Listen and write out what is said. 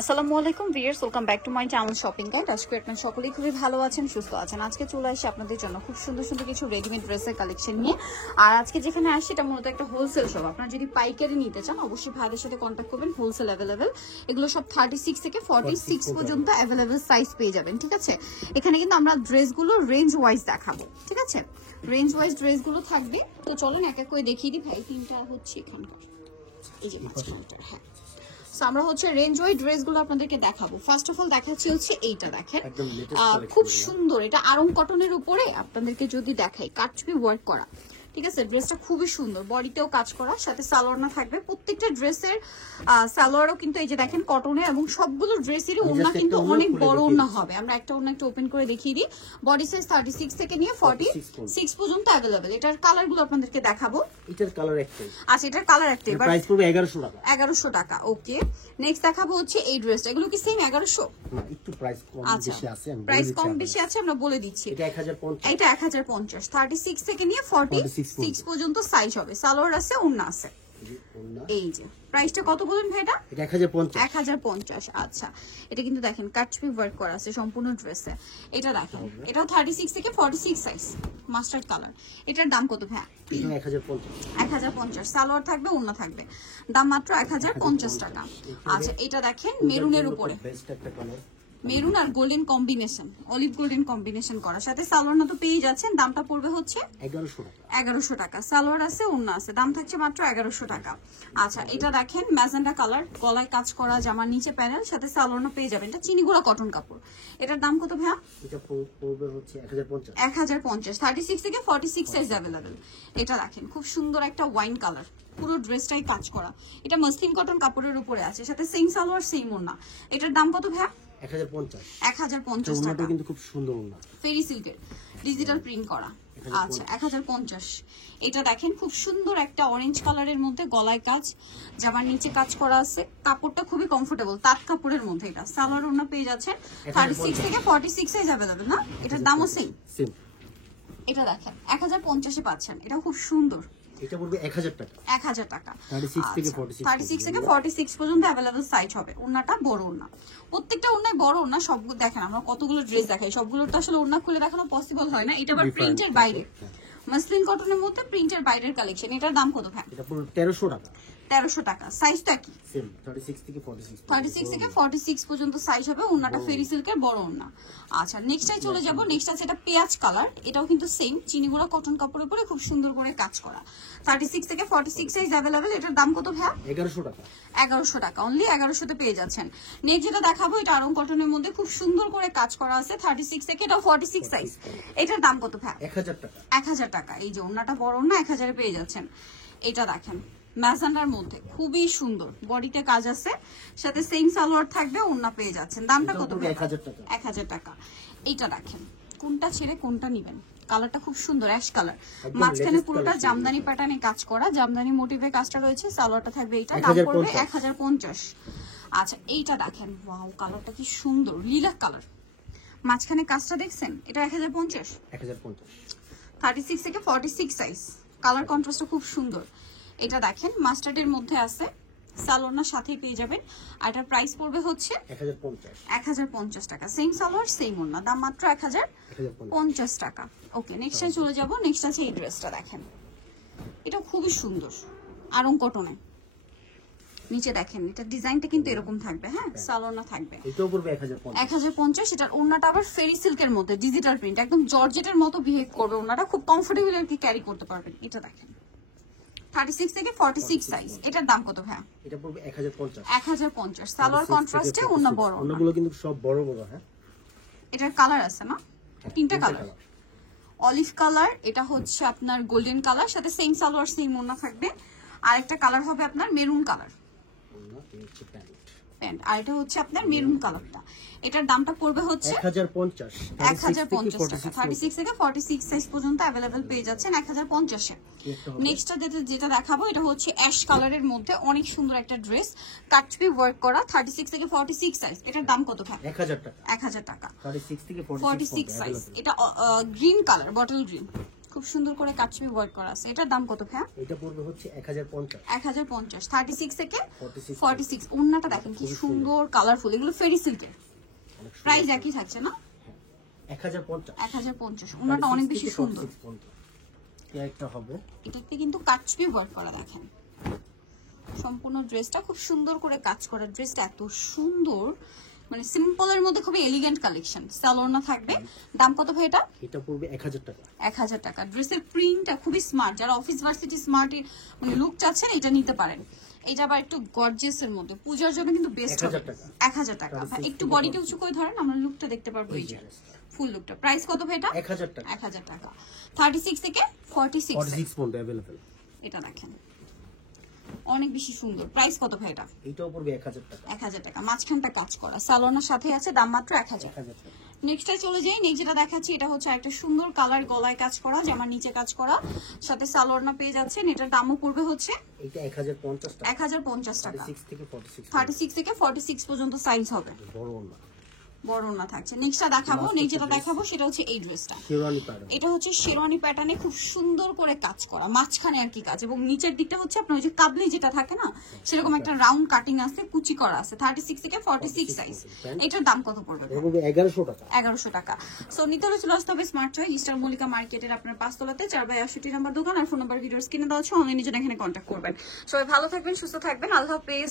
আসসালামু আলাইকুম viewers, welcome back to my channel shopping guide. আজকে আপনারা সকলেই খুবই ভালো আছেন, সুস্থ আছেন। আজকে চলে আসি আপনাদের জন্য খুব সুন্দর সুন্দর কিছু রেডিমেড ড্রেসের কালেকশন নিয়ে। আর আজকে যেখানে আসছি এটা মূলত একটা হোলসেল শপ। আপনারা যদি পাইকারি নিতে চান অবশ্যই ভাইদের সাথে কন্ট্যাক্ট করবেন। হোলসেল অ্যাভেলেবেল, এগুলো সব 36 থেকে 46 পর্যন্ত অ্যাভেলেবেল সাইজ পেয়ে যাবেন। ঠিক আছে, এখানে কিন্তু আমরা ড্রেসগুলো রেঞ্জ ওয়াইজ দেখাবো। ঠিক আছে, রেঞ্জ ওয়াইজ ড্রেসগুলো থাকবে। তো চলেন এক এক করে দেখিয়ে দিই। ভাই তিনটা হচ্ছে এখানকার, এই যে মাঝখানটার। হ্যাঁ, আমরা হচ্ছে রেঞ্জ ওয়াইজ ড্রেসগুলো আপনাদেরকে দেখাবো। ফার্স্ট অফ অল দেখাচ্ছি হচ্ছে এইটা, দেখেন খুব সুন্দর। এটা আরং কটনের উপরে আপনাদেরকে যদি দেখাই, কাটছবি ওয়ার্ক করা। ঠিক আছে, ড্রেসটা খুবই সুন্দর, বডিতেও কাজ করা, সাথে সালোয়ার না থাকবে। প্রত্যেকটা ড্রেসের সালোয়ারও কিন্তু এই যে দেখেন কটনের, এবং সবগুলো ড্রেসেরই ওড়না কিন্তু অনেক বড় ওড়না হবে। আমরা একটা ওড়না একটু ওপেন করে দেখিয়ে দিই। বডি সাইজ 36 থেকে নিয়ে 46 পর্যন্ত अवेलेबल। এটার কালারগুলো আপনাদেরকে দেখাবো। এটার কালার একটাই। আচ্ছা, এটার কালার একটাই, প্রাইস পড়বে 1100 টাকা। 1100 টাকা। ওকে, নেক্সট দেখাবো হচ্ছে এই ড্রেসটা। এগুলো কি সেম 1100? না, একটু প্রাইস কম বেশি আছে। প্রাইস কম বেশি আছে, আমরা বলে দিচ্ছি। এটা 1050। এটা 1050, 36 থেকে নিয়ে 46 পর্যন্ত সাইজ হবে। সালোয়ার আছে, ওড়না আছে। এই যে প্রাইসটা কত বলেন ভাই? এটা 1050। আচ্ছা, এটা কিন্তু দেখেন কাটছবি ওয়ার্ক করা আছে সম্পূর্ণ ড্রেসে। এটা দেখেন, এটাও 36 থেকে 46 সাইজ, মাস্টার্ড কালার। এটার দাম কত ভাই? এটা 1050। 1050, সালোয়ার থাকবে, ওড়না থাকবে। দাম মাত্র 1050 টাকা। আচ্ছা, এটা দেখেন মেরুনের উপরে, বেস্ট একটা কালার, মেরুন আর golden combination, olive golden combination করা, সাথে সালোয়ার না তো পেয়ে যাচ্ছেন। দামটা পড়বে হচ্ছে 1100 টাকা। সালোয়ার আছে, ওড়না আছে, দাম থাকছে মাত্র 1100 টাকা। আচ্ছা, এটা দেখেন ম্যাজেন্ডা কালার, গলায় কাজ করা, জামার নিচে প্যানেল, সাথে সালোয়ার না পেয়ে যাবেন। এটা চিনিগুড়া কটন কাপড়। এটার দাম কত ভাইয়া? এটা পড়বে হচ্ছে 1050। 1050, 36 থেকে 46 সাইজ अवेलेबल। এটা দেখেন খুব সুন্দর একটা ওয়াইন কালার, পুরো ড্রেসটাই কাজ করা। এটা মসলিন কটন কাপড়ের উপরে আছে, সাথে সেম সালোয়ার সেম ওড়না। এটার দাম কত ভাইয়া? 1050 টাকা। কিন্তু খুব সুন্দর ওড়না, ফেরি সিল্কের ডিজিটাল প্রিন্ট করা। আচ্ছা, 1050। এটা দেখেন খুব সুন্দর একটা অরেঞ্জ কালারের মধ্যে গলায় কাজ, জামার নিচে কাজ করা আছে। কাপড়টা খুবই কমফোর্টেবল, তাঁত কাপড়ের মধ্যে। এটা সালোয়ার ওড়না পেয়ে যাচ্ছেন। 36 থেকে 46 সাইজ अवेलेबल না? এটার দামও সেম। এটা দেখেন 1050 এ পাচ্ছেন। এটা খুব সুন্দর। এটা পড়বে 1000 টাকা। 1000 টাকা। 36 থেকে 46 পর্যন্ত अवेलेबल সাইজ হবে। ওড়নাটা বড় ওড়না, প্রত্যেকটা ওড়নায় বড় ওড়না। সবগুলো দেখেন, আমরা কতগুলো ড্রেস দেখাই, সবগুলো তো আসলে ওড়না খুলে দেখানো পসিবল হয় না। এটা আবার প্রিন্টের বাইরে, মসলিন কটনের মধ্যে প্রিন্টের বাইরের কালেকশন। এটার দাম কত ভাই? এটা পড়বে 1300 টাকা। 1300 টাকা। সাইজটা কি? সেম 36 থেকে 46। 36 থেকে 46 পর্যন্ত সাইজ হবে। ওড়নাটা ফেরি সিল্কের বড় ওড়না। আচ্ছা, নেক্সটটাই চলে যাব। নেক্সট আছে এটা পেঁয়াজ কালার। এটাও কিন্তু সেম চিনিগুড়া কটন কাপড়ের উপরে খুব সুন্দর করে কাজ করা। 36 থেকে 46 সাইজ अवेलेबल। এটার দাম কত ভাই? 1100 টাকা। 1100 টাকা, অনলি 1100 তে পেয়ে যাচ্ছেন। নেক্সট যেটা দেখাবো, এটা আরং কটনের মধ্যে খুব সুন্দর করে কাজ করা আছে। 36 থেকে, এটা 46 সাইজ। এটার দাম কত ভাই? 1000 টাকা। 1000 টাকা। এই যে ওড়নাটা বড় ওড়না, 1000 এ পেয়ে যাচ্ছেন। এটা দেখেন ম্যাজেন্ডার মধ্যে খুবই সুন্দর, বডিতে কাজ আছে, সাথে সেম সালোয়ার থাকবে, ওড়না পেয়ে যাচ্ছেন। দামটা কত? 1000 টাকা। 1000 টাকা। এইটা দেখেন, কোনটা ছেড়ে কোনটা নেবেন। কালারটা খুব সুন্দর, অ্যাশ কালার। মাঝখানে পুরোটা জামদানি প্যাটার্নে কাজ করা, জামদানি মোটিভে কাজটা রয়েছে। সালোয়ারটা থাকবে এইটা, দাম পড়বে 1050। আচ্ছা, এইটা দেখেন, ওয়াও কালারটা কি সুন্দর, লিলাক কালার। মাঝখানে কাজটা দেখছেন, এটা 1050। 36 থেকে 46 সাইজ, কালার কন্ট্রাস্টটা খুব সুন্দর। এটা দেখেন মাস্টার্ডের মধ্যে আছে, সালোয়ার সাথেই পেয়ে যাবেন। আর এটার প্রাইস পড়বে হচ্ছে 1050 টাকা। সেম সালোয়ার সেম ওড়না, দাম মাত্র 1050 টাকা। ওকে, নেক্সটে চলে যাব। নেক্সট আছে এই ড্রেসটা দেখেন, এটা খুবই সুন্দর, আরং কটনে। নিচে দেখেন, এটা ডিজাইনটা কিন্তু এরকম থাকবে। হ্যাঁ, সালোয়ার থাকবে। এটাও পড়বে 1050। এটার ওড়নাটা আবার ফেরি সিল্কের মধ্যে ডিজিটাল প্রিন্ট, একদম জর্জেটের মতো বিহেভ করবে। ওড়নাটা খুব কমফোর্টেবল আর কি, ক্যারি করতে পারবেন। এটা দেখেন 36 থেকে 46 সাইজ। এটার দাম কত ভাই? এটা পড়বে 1050। 1050, সালোয়ার কন্ট্রাস্টে, ওড়না বড়। ওড়নাগুলো কিন্তু সব বড় বড়। হ্যাঁ, এটার কালার আছে না? তিনটা কালার, অলিভ কালার, এটা হচ্ছে আপনার গোল্ডেন কালার, সাথে সেম সালোয়ার সেম ওড়না থাকবে। আরেকটা কালার হবে আপনার মেরুন কালার, প্যান্ট। আর এটা হচ্ছে আপনার মেরুন কালারটা। এটার দামটা পড়বে হচ্ছে 1050 টাকা। 36 থেকে 46 সাইজ পর্যন্ত अवेलेबल পেয়ে যাচ্ছেন 1050 এ। নেক্সটটা যেটা দেখাবো, এটা হচ্ছে অ্যাশ কালারের মধ্যে অনেক সুন্দর একটা ড্রেস, কাটছবি ওয়ার্ক করা, 36 থেকে 46 সাইজ। এটার দাম কত ভাই? 1000 টাকা। 1000 টাকা। 36 থেকে 46 সাইজ। এটা গ্রিন কালার, বটল গ্রিন, খুব সুন্দর করে কাটছবি ওয়ার্ক করা আছে। এটার দাম কত ভাইয়া? এটা পড়বে হচ্ছে 1050। 1050, 36 থেকে 46 46। ওন্নাটা দেখেন কি সুন্দর কালারফুল, এগুলো ফেরি সিল্কের। অনেক সুন্দর। প্রাইস একই থাকছে না? 1050। 1050। ওন্নাটা অনেক বেশি সুন্দর। একটা হবে, এটাতে কিন্তু কাটছবি ওয়ার্ক করা দেখেন। সম্পূর্ণ ড্রেসটা খুব সুন্দর করে কাজ করা, ড্রেসটা এত সুন্দর, মানে সিম্পলের মধ্যে খুবই এলিগেন্ট কালেকশন। সালোয়ার থাকবে। দাম কত ভাই এটা? এটা পড়বে 1000 টাকা। 1000 টাকা। ড্রেসের প্রিন্টটা খুবই স্মার্ট, যারা অফিস ভার্সিটি স্মার্ট মানে লুক চাচ্ছেন এটা নিতে পারেন। এটা আবার একটু গর্জিয়াস এর মধ্যে, পূজার জন্য কিন্তু বেস্ট হবে। 1000 টাকা। ভাই একটু বডিটা উঁচু করে ধরেন, আমরা লুকটা দেখতে পারবো। এই যে ফুল লুকটা। প্রাইস কত ভাই এটা? 1000 টাকা। 1000 টাকা। 36 থেকে 46। 46 পর্যন্ত अवेलेबल। এটা দেখেন অনেক বেশি সুন্দর। প্রাইস কত ভাই এটা? এটাও পড়বে 1000 টাকা। 1000 টাকা। মাঝখানটা কাজ করা, সালোয়ারের সাথে আছে, দাম মাত্র 1000। 1000 টাকা। নেক্সটে চলে যাই। নেক্সট যেটা দেখাচ্ছি এটা হচ্ছে একটা সুন্দর কালার, গলায় কাজ করা, জামার নিচে কাজ করা, সাথে সালোয়ার পেয়ে যাচ্ছেন। এটার দামও পড়বে হচ্ছে এটা 1050 টাকা। 1050 টাকা। 36 থেকে 46। 36 থেকে 46 পর্যন্ত সাইজ হবে। বড় না, বড় না থাকছে। নেক্সটটা দেখাবো। নেক্সট যেটা দেখাবো সেটা হচ্ছে এই ড্রেসটা। শেরওয়ানি প্যাটার্ন। এটা হচ্ছে শেরওয়ানি প্যাটার্নে খুব সুন্দর করে কাজ করা, মাঝখানে আর কি কাজ, এবং নিচের দিকটা হচ্ছে আপনার ওই যে কাবলি যেটা থাকে না, সেরকম একটা রাউন্ড কাটিং আছে, কুচি করা আছে। 36 থেকে 46 সাইজ। এটার দাম কত পড়বে? এটা পড়বে 1100 টাকা। 1100 টাকা। সো নিতে হলে চলে আসতে হবে স্মার্ট চয়েস, ইস্টার মল্লিকা মার্কেটের আপনার 5 তলাতে 4/68 নাম্বার দোকান। আর ফোন নাম্বার ভিডিওর স্ক্রিনে দেওয়া আছে, অনলাইনে জন্য এখানে কন্ট্যাক্ট করবেন। সবাই ভালো থাকবেন, সুস্থ থাকবেন, আল্লাহ হাফেজ।